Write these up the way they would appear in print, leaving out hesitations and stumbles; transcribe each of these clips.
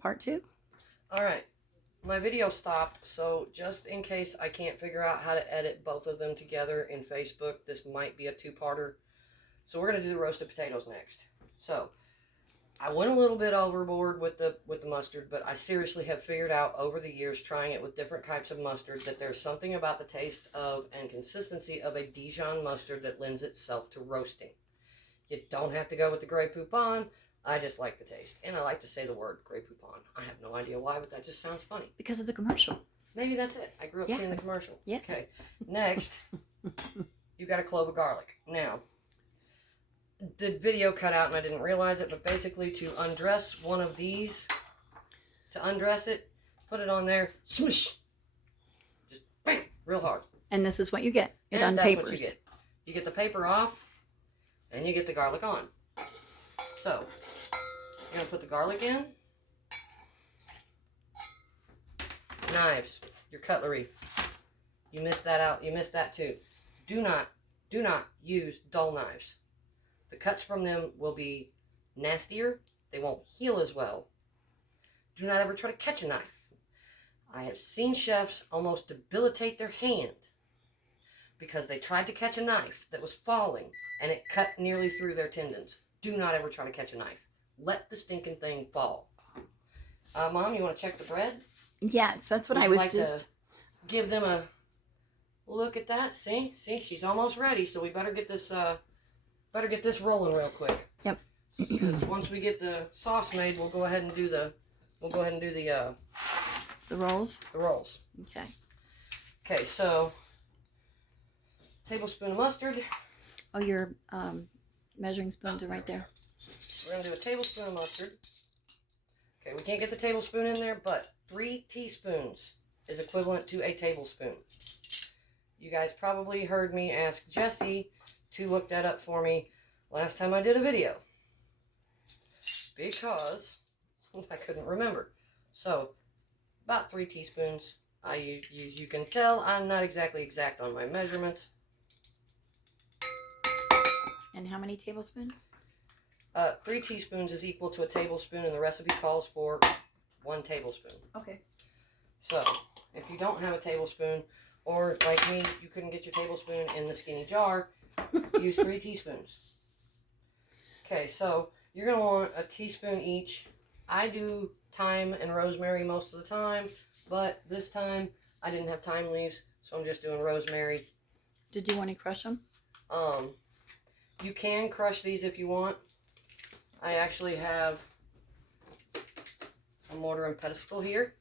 part 2. All right. My video stopped, so just in case I can't figure out how to edit both of them together in Facebook, this might be a 2-parter. So we're going to do the roasted potatoes next. So I went a little bit overboard with the mustard, but I seriously have figured out over the years trying it with different types of mustard that there's something about the taste of and consistency of a Dijon mustard that lends itself to roasting. You don't have to go with the Grey Poupon. I just like the taste. And I like to say the word Grey Poupon. I have no idea why, but that just sounds funny. Because of the commercial. Maybe that's it. I grew up seeing the commercial. Yeah. Okay. Next, you got a clove of garlic. Now, the video cut out and I didn't realize it, but basically to undress one of these, to undress it, put it on there, swoosh, just bam, real hard. And this is what you get. It and unpapers. that's what you get. You get the paper off, and you get the garlic on. So, you're going to put the garlic in. Knives, your cutlery. You missed that out. You missed that too. Do not use dull knives. The cuts from them will be nastier. They won't heal as well. Do not ever try to catch a knife. I have seen chefs almost debilitate their hand because they tried to catch a knife that was falling and it cut nearly through their tendons. Do not ever try to catch a knife. Let the stinking thing fall. Mom, you want to check the bread? Yes, that's what Would I you was like just... to give them a look at that. See, she's almost ready. So we better get this rolling real quick. Yep. Because once we get the sauce made, we'll go ahead and do the rolls. The rolls. Okay. Okay, so tablespoon of mustard. Oh, your measuring spoons are right there. We're gonna do a tablespoon of mustard. Okay, we can't get the tablespoon in there, but 3 teaspoons is equivalent to a tablespoon. You guys probably heard me ask Jessie to look that up for me last time I did a video because I couldn't remember. So about 3 teaspoons. I use, you can tell I'm not exactly exact on my measurements. And how many tablespoons? 3 teaspoons is equal to a tablespoon, and the recipe calls for 1 tablespoon. Okay. So if you don't have a tablespoon, or like me, you couldn't get your tablespoon in the skinny jar, use 3 teaspoons. Okay, so you're going to want a teaspoon each. I do thyme and rosemary most of the time, but this time I didn't have thyme leaves, so I'm just doing rosemary. Did you want to crush them? You can crush these if you want. I actually have a mortar and pestle here.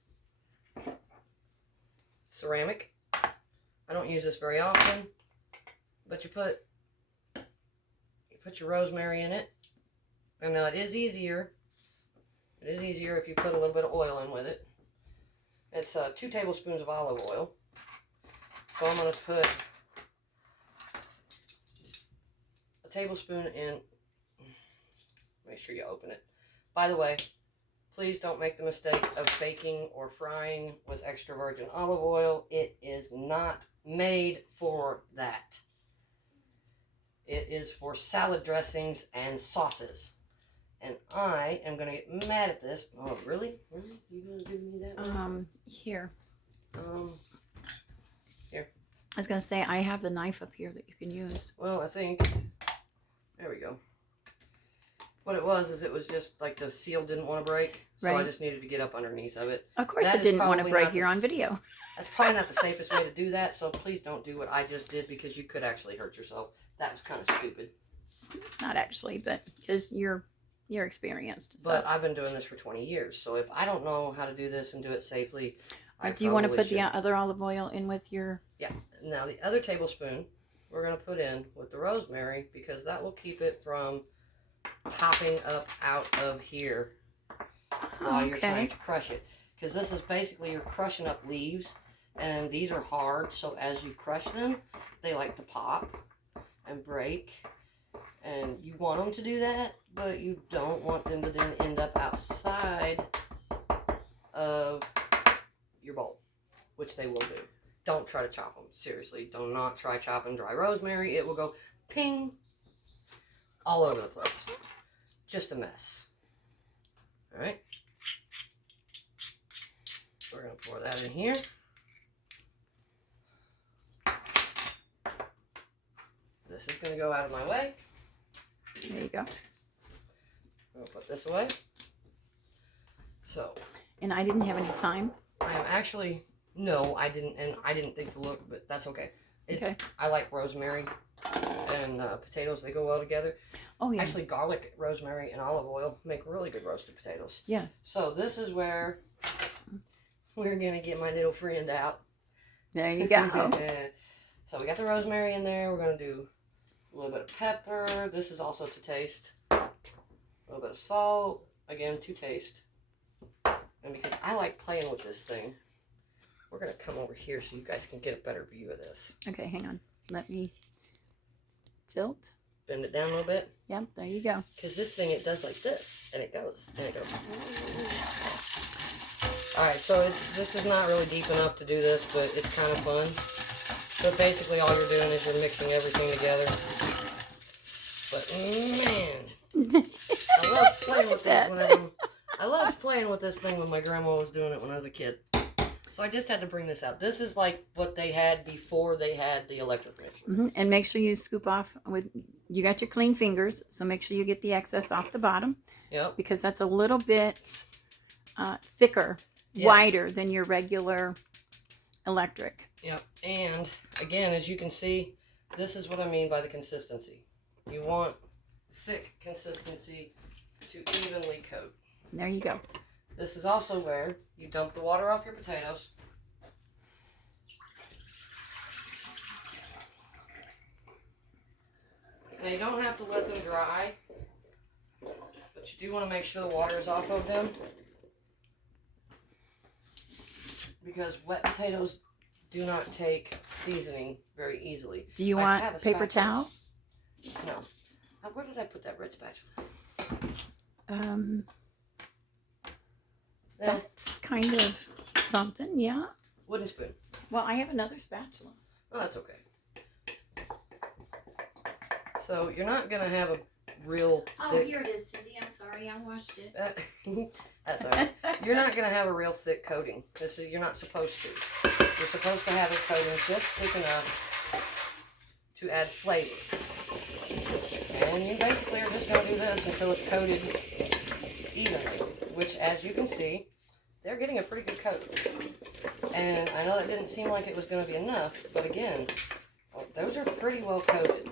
Ceramic. I don't use this very often, but you put your rosemary in it. And now it is easier if you put a little bit of oil in with it. It's 2 tablespoons of olive oil. So I'm going to put a tablespoon in. Make sure you open it. By the way, please don't make the mistake of baking or frying with extra virgin olive oil. It is not made for that. It is for salad dressings and sauces. And I am going to get mad at this. Oh, really? Really? You going to do me that one? Here. Here. I was going to say, I have the knife up here that you can use. Well, I think, there we go. What it was just like the seal didn't want to break. So right. I just needed to get up underneath of it. Of course it didn't want to break. You're on video. That's probably not the safest way to do that. So please don't do what I just did because you could actually hurt yourself. That was kind of stupid. Not actually, but because you're experienced. But I've been doing this for 20 years. So if I don't know how to do this and do it safely, do you want to put the other olive oil in with your... Yeah. Now the other tablespoon we're going to put in with the rosemary because that will keep it from popping up out of here while you're trying to crush it. Because this is basically you're crushing up leaves, and these are hard, so as you crush them, they like to pop and break. And you want them to do that, but you don't want them to then end up outside of your bowl, which they will do. Don't try to chop them. Seriously, do not try chopping dry rosemary. It will go ping all over the place. Just a mess. Alright. that in here. This is going to go out of my way. There you go. I'll put this away. So. And I didn't have any time. I am actually, no, I didn't, and I didn't think to look, but that's okay. Okay. I like rosemary and potatoes. They go well together. Oh, yeah. Actually, garlic, rosemary, and olive oil make really good roasted potatoes. Yes. So this is where we're going to get my little friend out. There you go. So we got the rosemary in there. We're going to do a little bit of pepper. This is also to taste. A little bit of salt. Again, to taste. And because I like playing with this thing, we're going to come over here so you guys can get a better view of this. Okay, hang on. Let me tilt. Bend it down a little bit. Yep, there you go. Because this thing, it does like this. And it goes. And it goes. Alright, so this is not really deep enough to do this, but it's kind of fun. So basically all you're doing is you're mixing everything together. But man, I love playing with this I loved playing with this thing when my grandma was doing it when I was a kid. So I just had to bring this out. This is like what they had before they had the electric mixer. And make sure you scoop off with, you got your clean fingers, so make sure you get the excess off the bottom. Yep. Because that's a little bit thicker, wider than your regular electric. Yep. And again, as you can see, this is what I mean by the consistency. You want thick consistency to evenly coat. There you go. This is also where you dump the water off your potatoes. Now you don't have to let them dry, but you do want to make sure the water is off of them, because wet potatoes do not take seasoning very easily. Do you want paper towel? No. Now, where did I put that red spatula? That's kind of something, yeah. Wooden spoon. Well, I have another spatula. Oh, that's okay. So you're not going to have a real thick... Here it is, Cindy. I'm sorry. I washed it. That's all right. You're not going to have a real thick coating. You're not supposed to. You're supposed to have a coating just thick enough to add flavor. And you basically are just going to do this until it's coated evenly, which, as you can see, they're getting a pretty good coat. And I know that didn't seem like it was going to be enough, but again, those are pretty well coated.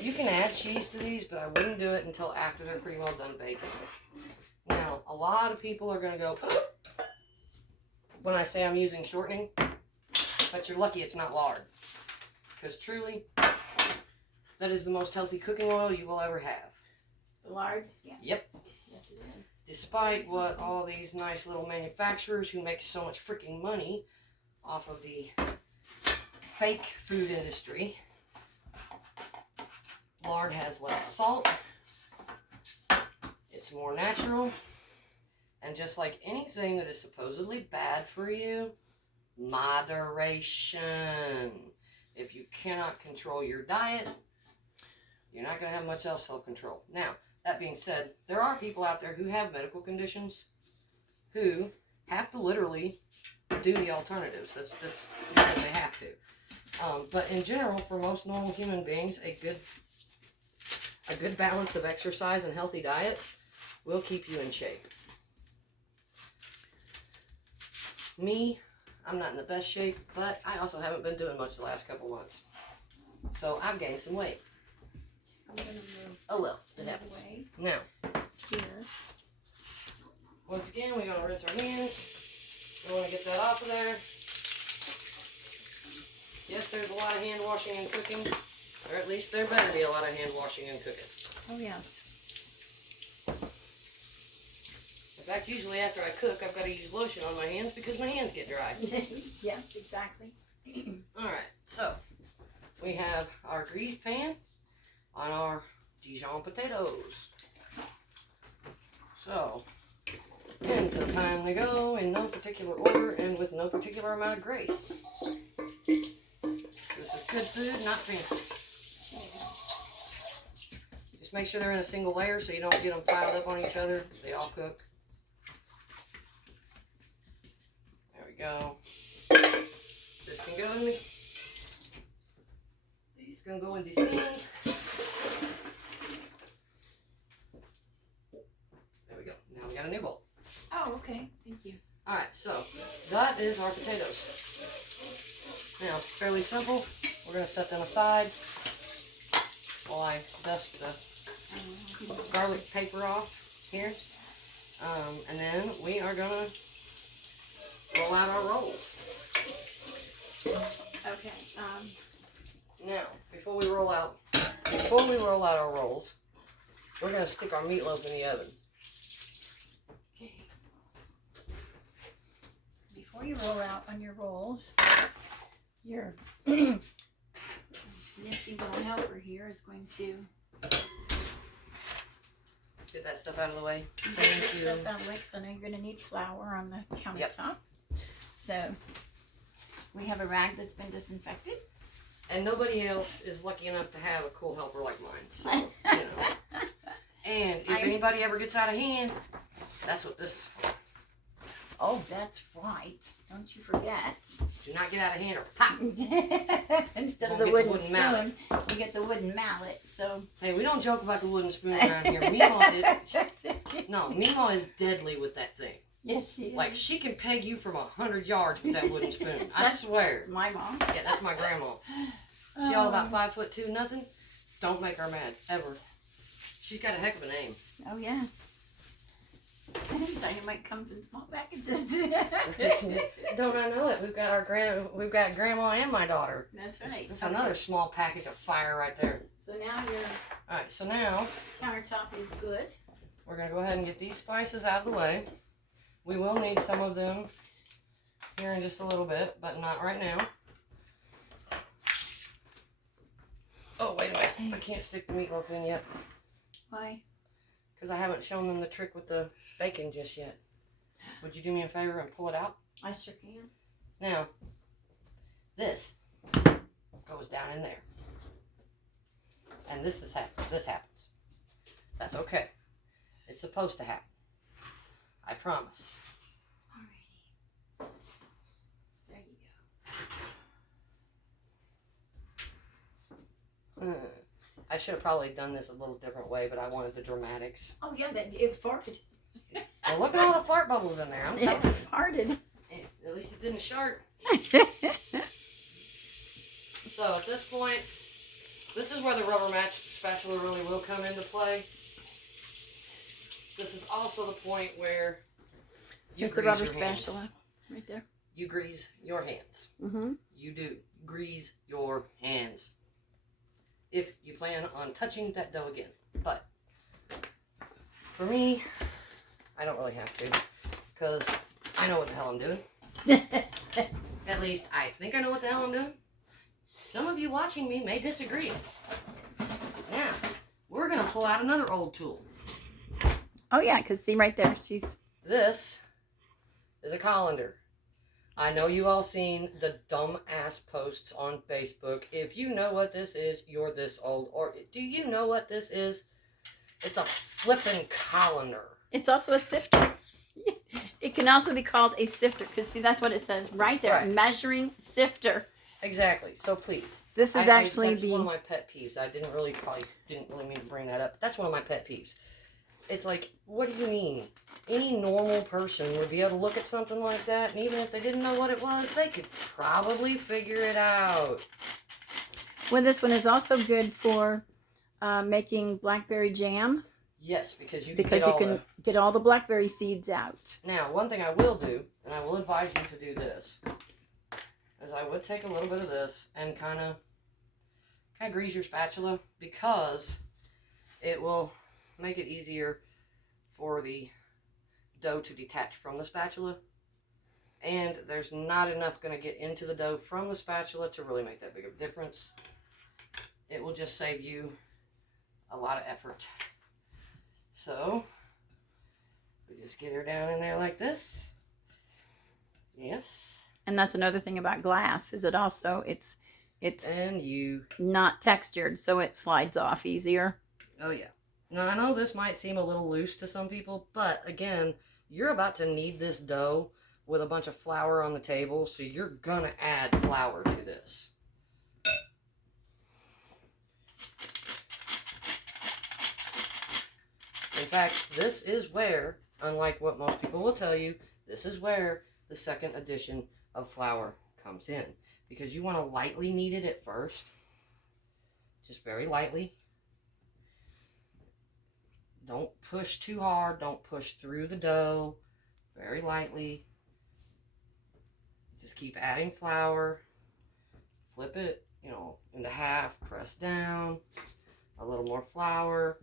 You can add cheese to these, but I wouldn't do it until after they're pretty well done baking. Now, a lot of people are going to go, when I say I'm using shortening, but you're lucky it's not lard. Because truly, that is the most healthy cooking oil you will ever have. The lard? Yeah. Yep. Yes, it is. Despite what all these nice little manufacturers who make so much freaking money off of the fake food industry, lard has less salt, it's more natural, and just like anything that is supposedly bad for you, moderation. If you cannot control your diet, you're not going to have much else self-control. Now, that being said, there are people out there who have medical conditions who have to literally do the alternatives. That's because they have to. But in general, for most normal human beings, a good balance of exercise and healthy diet will keep you in shape. Me, I'm not in the best shape, but I also haven't been doing much the last couple months. So I've gained some weight. I'm going to move. Oh well, it happens. Away. Now, Here. once again, we're going to rinse our hands. We want to get that off of there. Yes, there's a lot of hand washing and cooking, or at least there better be a lot of hand washing and cooking. Oh, yes. In fact, usually after I cook, I've got to use lotion on my hands because my hands get dry. Yes, exactly. Alright, so we have our greased pan on our Dijon potatoes. So, into the pan they go in no particular order and with no particular amount of grace. This is good food, not fancy. Just make sure they're in a single layer so you don't get them piled up on each other. They all cook. go. This can go in the... These can go in the stand. There we go. Now we got a new bowl. Oh, okay. Thank you. Alright, so that is our potatoes. Now, fairly simple. We're going to set them aside while I dust the garlic paper off here. And then we are going to roll out our rolls. Okay. Now, before we roll out our rolls, we're going to stick our meatloaf in the oven. Okay. Before you roll out on your rolls, your nifty little helper here is going to Get that stuff out of the way. get this stuff out of the way, because I know you're going to need flour on the countertop. Yep. So we have a rag that's been disinfected. And nobody else is lucky enough to have a cool helper like mine. So, you know. And if anybody ever gets out of hand, that's what this is for. Oh, that's right. Don't you forget. Do not get out of hand or pop. Instead of Won't the get the wooden wooden spoon, mallet. you get the wooden mallet. So Hey, we don't joke about the wooden spoon around here. Mima is deadly with that thing. Yes, she is. Like, she can peg you from 100 yards with that wooden spoon. I swear. That's my mom. Yeah, that's my grandma. She all about 5'2", nothing. Don't make her mad, ever. She's got a heck of a name. Oh, yeah. Dynamite comes in small packages. Don't I know it? We've got grandma and my daughter. That's right. That's another small package of fire right there. So now your Alright, so now countertop is good. we're going to go ahead and get these spices out of the way. We will need some of them here in just a little bit, but not right now. Oh, wait a minute. I can't stick the meatloaf in yet. Why? Because I haven't shown them the trick with the bacon just yet. Would you do me a favor and pull it out? I sure can. Now, this goes down in there. And this happens. That's okay. It's supposed to happen. I promise. Alrighty. There you go. I should have probably done this a little different way, but I wanted the dramatics. Oh, yeah, it farted. Well, look at all the fart bubbles in there. I'm It telling you. farted. At least it didn't shart. So at this point, this is where the rubber match spatula really will come into play. This is also the point where you Here's the grease rubber your hands. spatula right there. You grease your hands. Mm-hmm. You do. Grease your hands. If you plan on touching that dough again. But for me, I don't really have to, because I know what the hell I'm doing. At least I think I know what the hell I'm doing. Some of you watching me may disagree. Now, we're going to pull out another old tool. Oh, yeah, because see right there, This is a colander. I know you all seen the dumb-ass posts on Facebook. If you know what this is, you're this old. Or do you know what this is? It's a flippin' colander. It's also a sifter. It can also be called a sifter, because see, that's what it says right there. Right. Measuring sifter. Exactly. So please. This is That's one of my pet peeves. I didn't really mean to bring that up. That's one of my pet peeves. It's like, what do you mean? Any normal person would be able to look at something like that, and even if they didn't know what it was, they could probably figure it out. Well, this one is also good for making blackberry jam. Yes, because you Because you can get all the blackberry seeds out. Now, one thing I will do, and I will advise you to do this, is I would take a little bit of this and kind of grease your spatula, because it will make it easier for the dough to detach from the spatula. And there's not enough going to get into the dough from the spatula to really make that big of a difference. It will just save you a lot of effort. So, we just get her down in there like this. Yes. And that's another thing about glass, is it's And you... not textured, so it slides off easier. Oh, yeah. Now, I know this might seem a little loose to some people, but again, you're about to knead this dough with a bunch of flour on the table, so you're gonna add flour to this. In fact, this is where, unlike what most people will tell you, this is where the second addition of flour comes in. Because you want to lightly knead it at first. Just very lightly. Don't push too hard. Don't push through the dough. Very lightly. Just keep adding flour. Flip it, into half. Press down. A little more flour.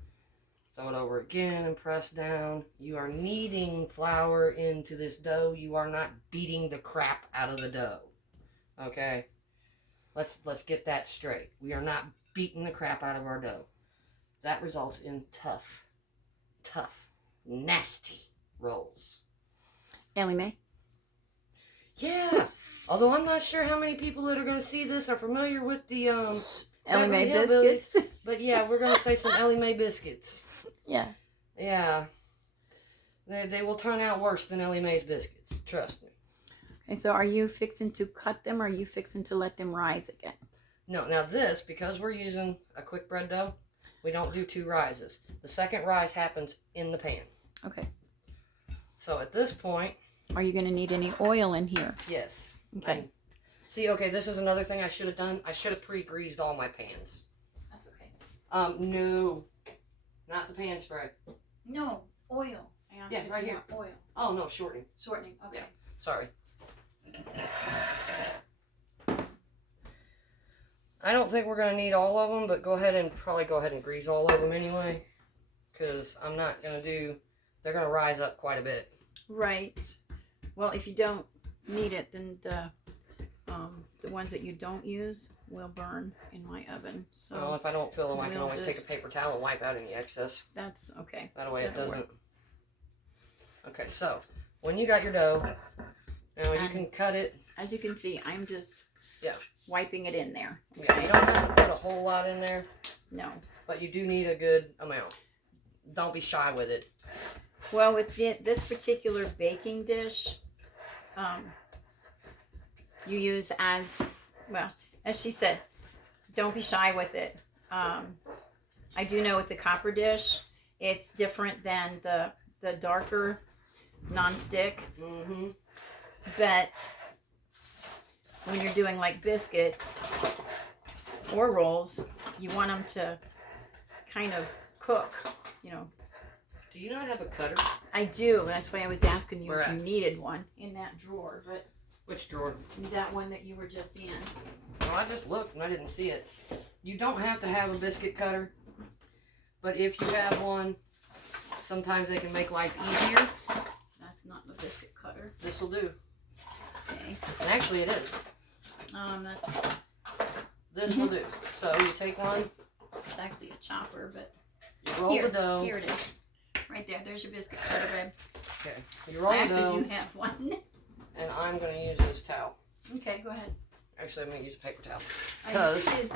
Throw it over again and press down. You are kneading flour into this dough. You are not beating the crap out of the dough. Okay? Let's get that straight. We are not beating the crap out of our dough. That results in tough, nasty rolls. Ellie Mae? Yeah. Although I'm not sure how many people that are going to see this are familiar with the Ellie Mae Hillbillies. biscuits? But yeah, we're going to say some Ellie Mae biscuits. Yeah. Yeah. They will turn out worse than Ellie Mae's biscuits. Trust me. Okay, so are you fixing to cut them or are you fixing to let them rise again? No, now this, because we're using a quick bread dough, we don't do 2 rises. The second rise happens in the pan. Okay. So at this point... Are you going to need any oil in here? Yes. Okay. Okay, this is another thing I should have done. I should have pre-greased all my pans. That's okay. No. Not the pan spray. No, oil. I asked if right you here. want oil. Oh, no, shortening. Shortening, okay. Yeah. Sorry. I don't think we're going to need all of them, but probably go ahead and grease all of them anyway. Because I'm not going to do... They're going to rise up quite a bit. Right. Well, if you don't need it, then the ones that you don't use will burn in my oven. So well, if I don't fill them, I can we'll always take a paper towel and wipe out any excess. That's okay. That way it That'll doesn't... work. Okay, so when you got your dough, now you can cut it. As you can see, I'm just wiping it in there. Okay? Yeah, you don't have to put a whole lot in there. No. But you do need a good amount. Don't be shy with it. Well, with this particular baking dish, you use as she said, don't be shy with it. I do know with the copper dish, it's different than the darker non-stick. Mm-hmm. But when you're doing like biscuits or rolls, you want them to kind of cook, Do you not have a cutter? I do. That's why I was asking you Where if at? you needed one in that drawer. But Which drawer? that one that you were just in. Well, I just looked and I didn't see it. You don't have to have a biscuit cutter, but if you have one, sometimes they can make life easier. That's not the biscuit cutter. This will do. Okay. And actually it is. That's This will do. So you take one, it's actually a chopper, but you roll the dough. Here it is. Right there. There's your biscuit cutter, babe. Okay. You roll I the actually dough, do have one. and I'm going to use this towel. Okay, go ahead. Actually, I'm going to use a paper towel. I Because use